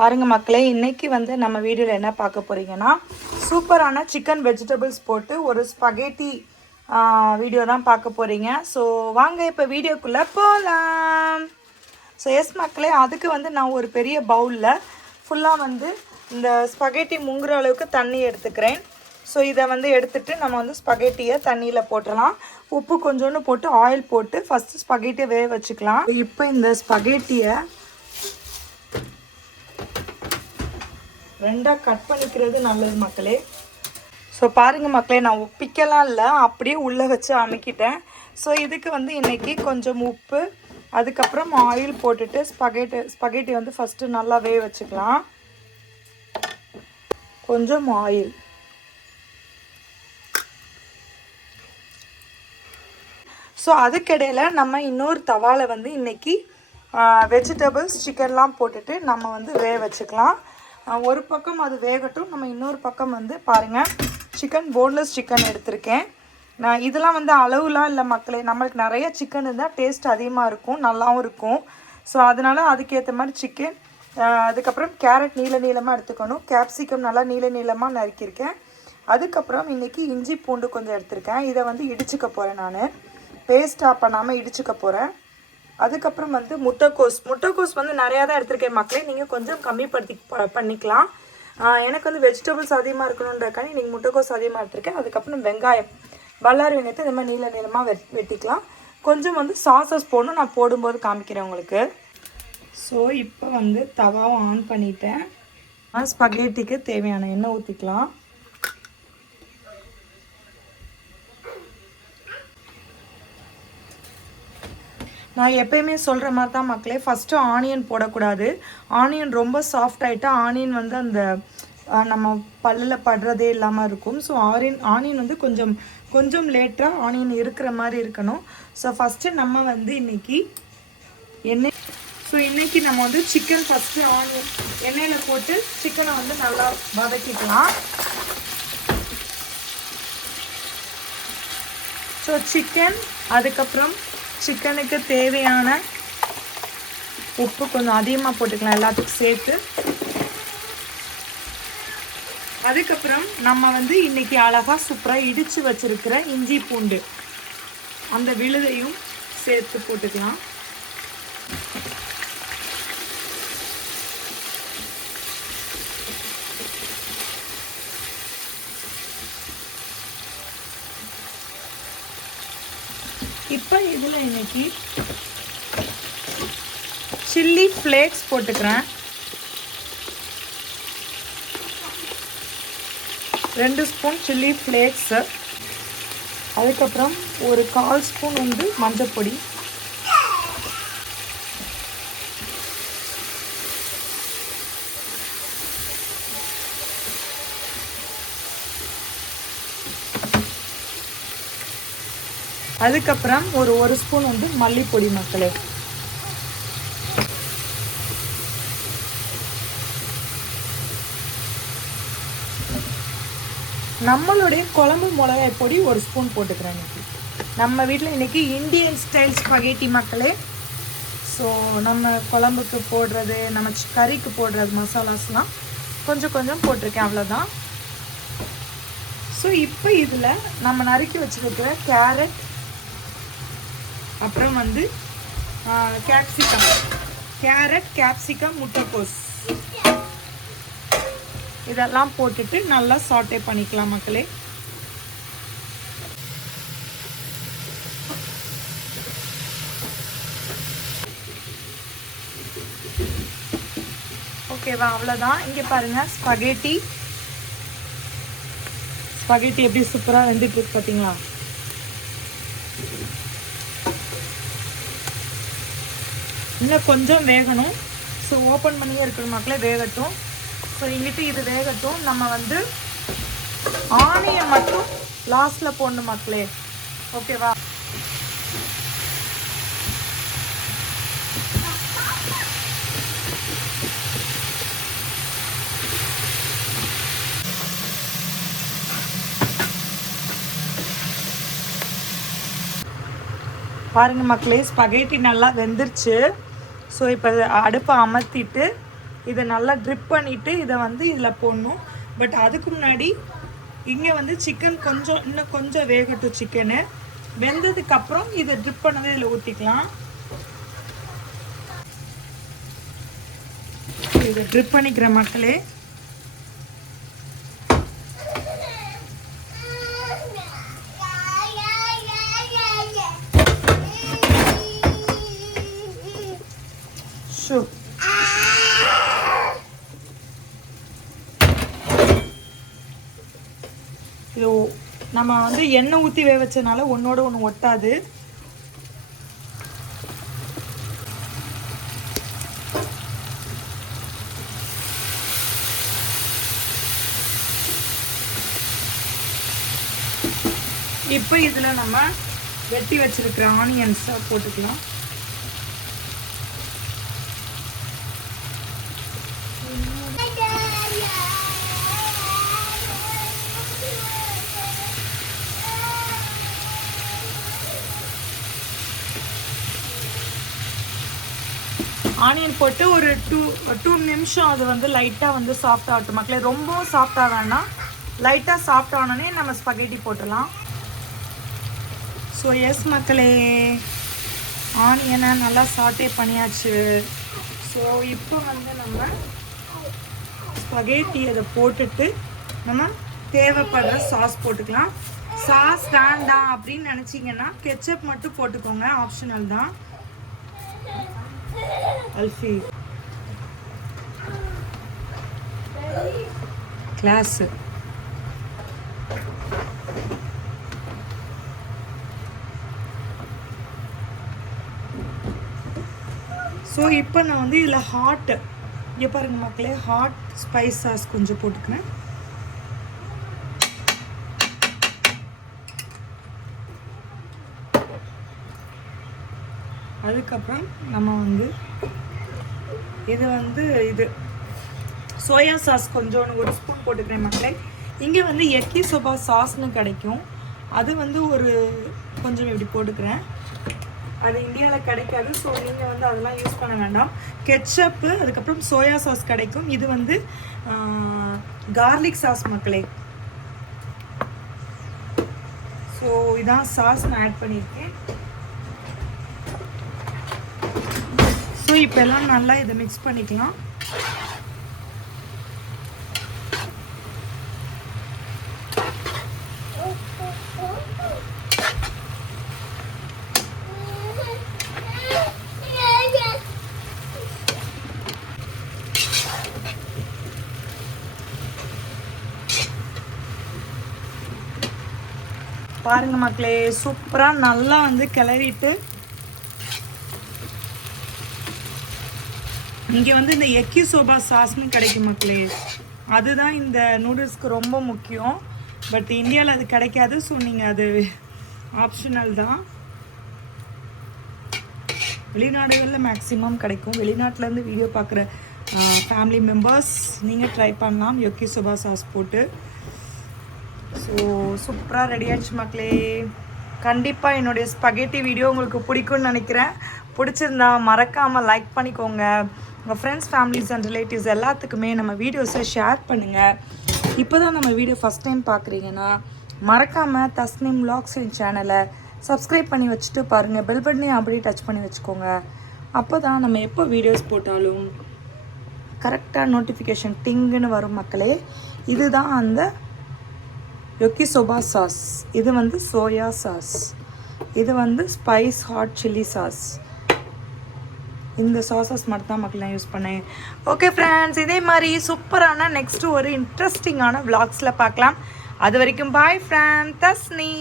பாருங்க மக்களே, இன்னைக்கு வந்து நம்ம வீடியோவில் என்ன பார்க்க போறீங்கன்னா சூப்பரான சிக்கன் வெஜிடபிள்ஸ் போட்டு ஒரு ஸ்பகேட்டி வீடியோ தான் பார்க்க போறீங்க. ஸோ வாங்க இப்போ வீடியோக்குள்ளே போகலாம். ஸோ எஸ் மக்களே, அதுக்கு வந்து நான் ஒரு பெரிய பவுலில் ஃபுல்லாக வந்து இந்த ஸ்பகேட்டி முங்குற அளவுக்கு தண்ணி எடுத்துக்கிறேன். ஸோ இதை வந்து எடுத்துகிட்டு நம்ம வந்து ஸ்பகேட்டியை தண்ணியில் போட்டுடலாம். உப்பு கொஞ்சோண்டு போட்டு ஆயில் போட்டு ஃபஸ்ட்டு ஸ்பகேட்டியை வேக வச்சுக்கலாம். இப்போ இந்த ஸ்பகேட்டியை ரெண்டாக கட் பண்ணிக்கிறது நல்லது மக்களே. ஸோ பாருங்கள் மக்களே, நான் உப்பிக்கலாம் இல்லை, அப்படியே உள்ளே வச்சு அமுக்கிட்டேன். ஸோ இதுக்கு வந்து இன்றைக்கி கொஞ்சம் உப்பு, அதுக்கப்புறம் ஆயில் போட்டுட்டு ஸ்பகேட்டி வந்து ஃபஸ்ட்டு நல்லா வேக வச்சுக்கலாம். கொஞ்சம் ஆயில், ஸோ அதுக்கிடையில் நம்ம இன்னொரு தவாவில் வந்து இன்றைக்கி வெஜிடபிள்ஸ் சிக்கன்லாம் போட்டுட்டு நம்ம வந்து வேக வச்சுக்கலாம். ஒரு பக்கம் அது வேகட்டும், நம்ம இன்னொரு பக்கம் வந்து பாருங்கள் போன்லெஸ் சிக்கன் எடுத்திருக்கேன். நான் இதெல்லாம் வந்து அளவுலாம் இல்லை மக்களே, நம்மளுக்கு நிறைய சிக்கன் இருந்தால் டேஸ்ட் அதிகமாக இருக்கும், நல்லாவும் இருக்கும். ஸோ அதனால் அதுக்கேற்ற மாதிரி சிக்கன், அதுக்கப்புறம் கேரட் நீளமாக எடுத்துக்கணும், கேப்சிகம் நல்லா நீளமாக நறுக்கியிருக்கேன். அதுக்கப்புறம் இன்றைக்கி இஞ்சி பூண்டு கொஞ்சம் எடுத்திருக்கேன். இதை வந்து இடிச்சுக்க போகிறேன், நான் பேஸ்ட்டாக பண்ணாமல் இடிச்சுக்க போகிறேன். அதுக்கப்புறம் வந்து முட்டைக்கோஸ் வந்து நிறையா தான் எடுத்திருக்கேன் மக்களே, நீங்கள் கொஞ்சம் கம்மிப்படுத்தி பண்ணிக்கலாம். எனக்கு வந்து வெஜிடபிள்ஸ் அதிகமாக இருக்கணுன்றக்காண்டி நீங்கள் முட்டைக்கோஸ் அதிகமாக எடுத்திருக்கேன். அதுக்கப்புறம் வெங்காயம், பல்லாரி வெங்காயத்தை இந்த மாதிரி நீளமாக வெட்டிக்கலாம். கொஞ்சம் வந்து சாசஸ் போடணும், நான் போடும்போது காமிக்கிறேன் உங்களுக்கு. ஸோ இப்போ வந்து தவாவும் ஆன் பண்ணிட்டேன். ஸ்பகேட்டிக்கு தேவையான எண்ணெய் ஊற்றிக்கலாம். நான் எப்பயுமே சொல்கிற மாதிரி தான் மக்களே, ஃபஸ்ட்டு ஆனியன் போடக்கூடாது. ஆனியன் ரொம்ப சாஃப்ட் ஆகிட்டா ஆனியன் வந்து அந்த நம்ம பல்லில் படுறதே இல்லாமல் இருக்கும். ஸோ ஆனியன் வந்து கொஞ்சம் லேட்டாக ஆனியன் இருக்கிற மாதிரி இருக்கணும். ஸோ ஃபஸ்ட்டு நம்ம வந்து இன்றைக்கி நம்ம வந்து சிக்கன் ஃபஸ்ட்டு ஆனியன் எண்ணெயில் போட்டு சிக்கனை வந்து நல்லா வதக்கிக்கலாம். ஸோ சிக்கன், அதுக்கப்புறம் சிக்கனுக்கு தேவையான உப்பு கொஞ்சம் அதிகமாக போட்டுக்கலாம் எல்லாத்துக்கும் சேர்த்து. அதுக்கப்புறம் நம்ம வந்து இன்றைக்கி அழகாக சூப்பராக இடித்து வச்சுருக்கிற இஞ்சி பூண்டு அந்த விழுதையும் சேர்த்து போட்டுக்கலாம். இப்போ இதில் இன்றைக்கி சில்லி ஃப்ளேக்ஸ் போட்டுக்கிறேன். 2 ஸ்பூன் சில்லி ஃப்ளேக்ஸு, அதுக்கப்புறம் ஒரு 1/4 ஸ்பூன் வந்து மஞ்சள் பொடி, அதுக்கப்புறம் ஒரு ஸ்பூன் வந்து மல்லிப்பொடி மக்களே. நம்மளுடைய குழம்பு மிளகாய் பொடி 1 ஸ்பூன் போட்டுக்கிறேன் இன்றைக்கி. நம்ம வீட்டில் இன்றைக்கி இந்தியன் ஸ்டைல் ஸ்பகேட்டி மக்களே. ஸோ நம்ம குழம்புக்கு போடுறது, நம்ம கறிக்கு போடுறது மசாலாஸ்லாம் கொஞ்சம் போட்டிருக்கேன், அவ்வளோதான். ஸோ இப்போ இதில் நம்ம நறுக்கி வச்சுருக்கிற கேரட், அப்புறம் வந்து கேப்சிகம், முட்டைக்கோஸ் இதெல்லாம் போட்டுட்டு நல்லா சாட்டே பண்ணிக்கலாம் மக்களே. ஓகேவா, அவ்வளோதான். இங்கே பாருங்கள் ஸ்பகேட்டி எப்படி சூப்பராக வெந்துட்டுருக்கு பார்த்தீங்களா. இன்னும் கொஞ்சம் வேகணும். ஸோ ஓப்பன் பண்ணியே இருக்கிற மக்களே, வேகட்டும். ஸோ இங்கிட்டு இது வேகட்டும். நம்ம வந்து ஆனியன் மட்டும் லாஸ்ட்டில் போடணும் மக்களே, ஓகேவா. பாருங்கள் மக்களே, ஸ்பகேட்டி நல்லா வெந்துருச்சு. ஸோ இப்போ அடுப்பை அமர்த்திட்டு இதை நல்லா ட்ரிப் பண்ணிவிட்டு இதை வந்து இதில் போடணும். பட் அதுக்கு முன்னாடி இங்கே வந்து சிக்கன் இன்னும் கொஞ்சம் வேகட்டும். சிக்கனு வெந்ததுக்கப்புறம் இதை ட்ரிப் பண்ணதை இதில் ஊற்றிக்கலாம். இதை ட்ரிப் பண்ணிக்கிற மக்களே. இது நம்ம வந்து எண்ணெய் ஊற்றி வேக வச்சனால ஒன்றோட ஒன்று ஒட்டாது. இப்போ இதில் நம்ம வெட்டி வச்சிருக்கிற ஆனியன்ஸை போட்டுக்கலாம். ஆனியன் போட்டு ஒரு 2 நிமிஷம் அது வந்து லைட்டாக வந்து சாஃப்ட் ஆகட்டும் மக்களே. ரொம்பவும் சாஃப்டாக வேணாம், லைட்டாக சாஃப்ட் ஆனோடனே நம்ம ஸ்பகேட்டி போட்டுடலாம். ஸோ எஸ் மக்களே, ஆனியனை நல்லா சாட்டே பண்ணியாச்சு. ஸோ இப்போ வந்து நம்ம ஸ்பகேட்டி அதை போட்டுட்டு நம்ம தேவைப்படுற சாஸ் போட்டுக்கலாம். சாஸ் வேண்டாம் அப்படின்னு நினச்சிங்கன்னா கெச்சப் மட்டும் போட்டுக்கோங்க, ஆப்ஷனல் தான். அல்ஃபி கிளாஸ். ஸோ இப்போ நான் வந்து இதில் ஹாட், இங்கே பாருங்க மக்களே, ஹாட் ஸ்பைஸ் சாஸ் கொஞ்சம் போட்டுக்கிறேன். அதுக்கப்புறம் நம்ம வந்து இது சோயா சாஸ் கொஞ்சம் ஒரு ஸ்பூன் போட்டுக்கிறேன் மக்களே. இங்கே வந்து யக்கி சோபா சாஸ்னு கிடைக்கும், அது வந்து ஒரு கொஞ்சம் இப்படி போட்டுக்கிறேன். அது இந்தியாவில் கிடைக்காது, ஸோ நீங்கள் வந்து அதெல்லாம் யூஸ் பண்ண வேண்டாம். கெச்சப்பு, அதுக்கப்புறம் சோயா சாஸ் கிடைக்கும். இது வந்து கார்லிக் சாஸ் மக்களே. ஸோ இதான் சாஸ் நான் ஆட் பண்ணியிருக்கேன். ஸோ இப்போ எல்லாம் நல்லா இதை மிக்ஸ் பண்ணிக்கலாம். பாருங்க மக்களே, சூப்பராக நல்லா வந்து கிளறிட்டு இங்கே வந்து இந்த யக்கி சோபா சாஸ்னு கிடைக்கும் மக்களே. அதுதான் இந்த நூடுல்ஸ்க்கு ரொம்ப முக்கியம். பட் இந்தியாவில் அது கிடைக்காது, ஸோ நீங்கள் அது ஆப்ஷனல் தான். வெளிநாடுகளில் மேக்ஸிமம் கிடைக்கும். வெளிநாட்டிலேருந்து வீடியோ பார்க்குற ஃபேமிலி மெம்பர்ஸ் நீங்கள் ட்ரை பண்ணலாம் யக்கி சோபா சாஸ் போட்டு. ஸோ சூப்பராக ரெடி ஆகிடுச்சு மக்களே. கண்டிப்பாக என்னுடைய ஸ்பகேட்டி வீடியோ உங்களுக்கு பிடிக்கும்னு நினைக்கிறேன். பிடிச்சிருந்தா மறக்காமல் லைக் பண்ணிக்கோங்க. உங்கள் ஃப்ரெண்ட்ஸ், ஃபேமிலிஸ் அண்ட் ரிலேட்டிவ்ஸ் எல்லாத்துக்குமே நம்ம வீடியோஸை ஷேர் பண்ணுங்கள். இப்போ தான் நம்ம வீடியோ ஃபஸ்ட் டைம் பார்க்குறீங்கன்னா மறக்காமல் தஸ்னிம் vlogs சேனலை சப்ஸ்கிரைப் பண்ணி வச்சுட்டு பாருங்கள். பெல் பட்டனையும் அப்படியே டச் பண்ணி வச்சுக்கோங்க. அப்போ தான் நம்ம எப்போ வீடியோஸ் போட்டாலும் கரெக்டாக நோட்டிஃபிகேஷன் டிங்குன்னு வரும் மக்களே. இதுதான் அந்த யக்கி சோபா சாஸ். இது வந்து சோயா சாஸ், இது வந்து ஸ்பைஸ் ஹாட் சில்லி சாஸ். இந்த சாஸஸ் மட்டும் தான் மக்கள் நான் யூஸ் பண்ணேன். ஓகே ஃப்ரெண்ட்ஸ், இதே மாதிரி சூப்பரான நெக்ஸ்ட்டு ஒரு இன்ட்ரெஸ்டிங்கான vlogsல பார்க்கலாம். அது வரைக்கும் பாய் ஃப்ரெண்ட், தஸ்னி.